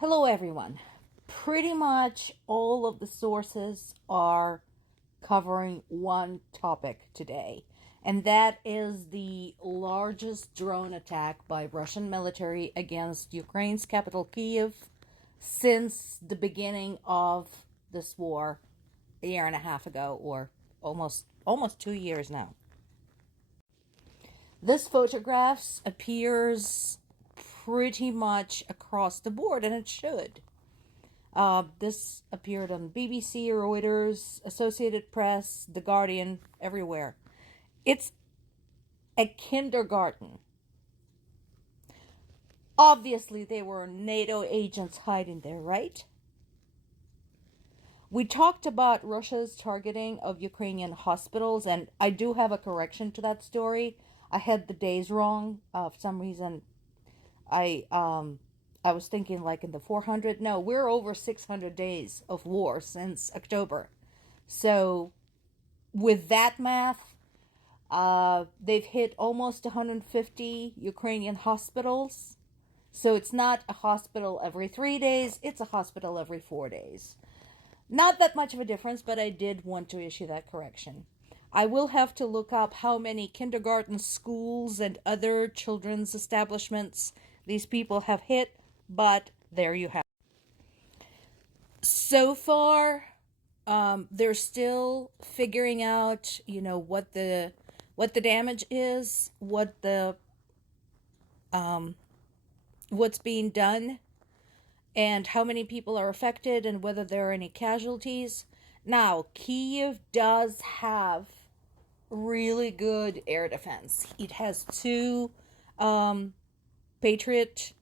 Hello, everyone. Pretty much all of the sources are covering one topic today, and that is the largest drone attack by Russian military against Ukraine's capital, Kyiv, since the beginning of this war a year and a half ago, or almost 2 years now. This photographs appears pretty much across the board, and it should. This appeared on BBC, Reuters, Associated Press, The Guardian, everywhere. It's a kindergarten. Obviously, they were NATO agents hiding there, right? We talked about Russia's targeting of Ukrainian hospitals, and I do have a correction to that story. I had the days wrong. For some reason, I was thinking like in the 400. No, we're over 600 days of war since October. So with that math, they've hit almost 150 Ukrainian hospitals. So it's not a hospital every 3 days, it's a hospital every 4 days. Not that much of a difference, but I did want to issue that correction. I will have to look up how many kindergarten schools and other children's establishments these people have hit, but there you have it. So far, they're still figuring out, what the damage is, what's being done, and how many people are affected, and whether there are any casualties. Now, Kyiv does have really good air defense. It has two Patriot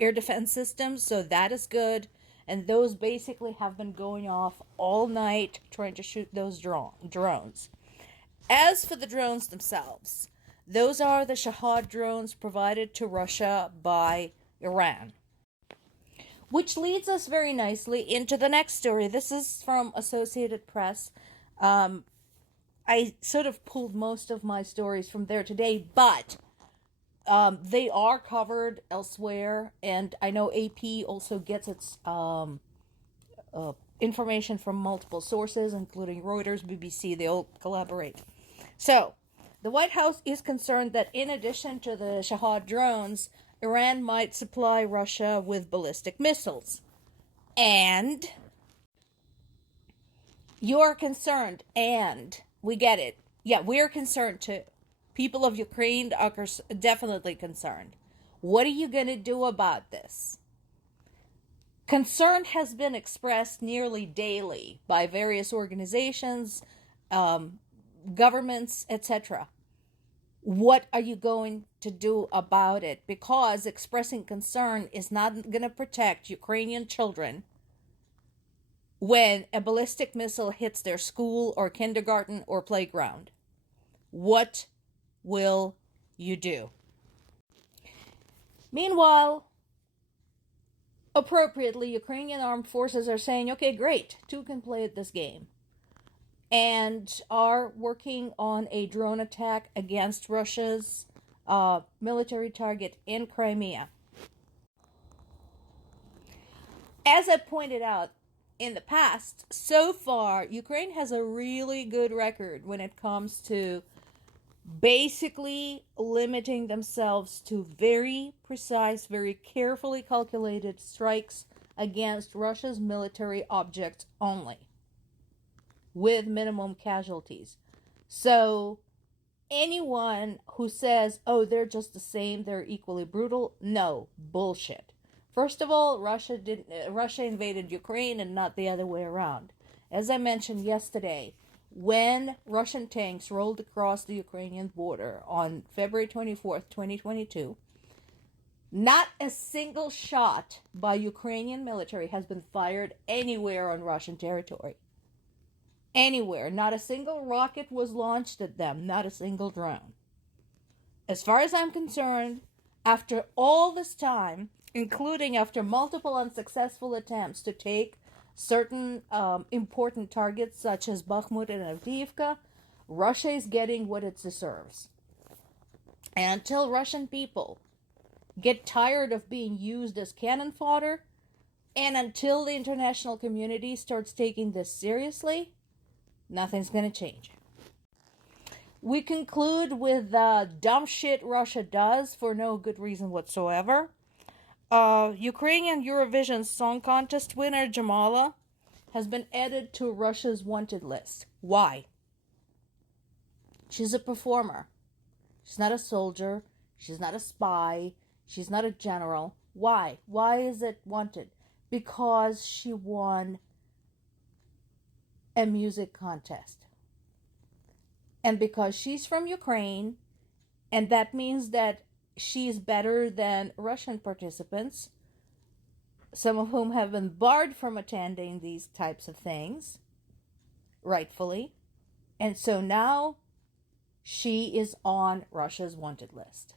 air defense systems, so that is good. And those basically have been going off all night trying to shoot those drones. As for the drones themselves, those are the Shahad drones provided to Russia by Iran. Which leads us very nicely into the next story. This is from Associated Press. I sort of pulled most of my stories from there today, but they are covered elsewhere, and I know AP also gets its information from multiple sources, including Reuters, BBC. They all collaborate. So, the White House is concerned that in addition to the Shahad drones, Iran might supply Russia with ballistic missiles. And you're concerned, and we get it. Yeah, we're concerned too. People of Ukraine are definitely concerned. What are you going to do about this? Concern has been expressed nearly daily by various organizations, governments, etc. What are you going to do about it? Because expressing concern is not going to protect Ukrainian children when a ballistic missile hits their school or kindergarten or playground. What will you do? Meanwhile, appropriately, Ukrainian armed forces are saying, okay, great, two can play at this game, and are working on a drone attack against Russia's military target in Crimea. As I pointed out in the past, so far, Ukraine has a really good record when it comes to basically limiting themselves to very precise, very carefully calculated strikes against Russia's military objects only, with minimum casualties. So anyone who says, oh, they're just the same, they're equally brutal, no, bullshit. First of all, Russia invaded Ukraine and not the other way around. As I mentioned yesterday, when Russian tanks rolled across the Ukrainian border on February 24th, 2022, not a single shot by Ukrainian military has been fired anywhere on Russian territory. Anywhere. Not a single rocket was launched at them, not a single drone. As far as I'm concerned, after all this time, including after multiple unsuccessful attempts to take certain important targets such as Bakhmut and Avdiivka, Russia is getting what it deserves. And until Russian people get tired of being used as cannon fodder, And until the international community starts taking this seriously, nothing's going to change. We conclude with the dumb shit Russia does for no good reason whatsoever. Ukrainian Eurovision Song Contest winner Jamala has been added to Russia's wanted list. Why? She's a performer. She's not a soldier. She's not a spy. She's not a general. Why? Why is it wanted? Because she won a music contest. And because she's from Ukraine, and that means that she's better than Russian participants, some of whom have been barred from attending these types of things, rightfully. And so now she is on Russia's wanted list.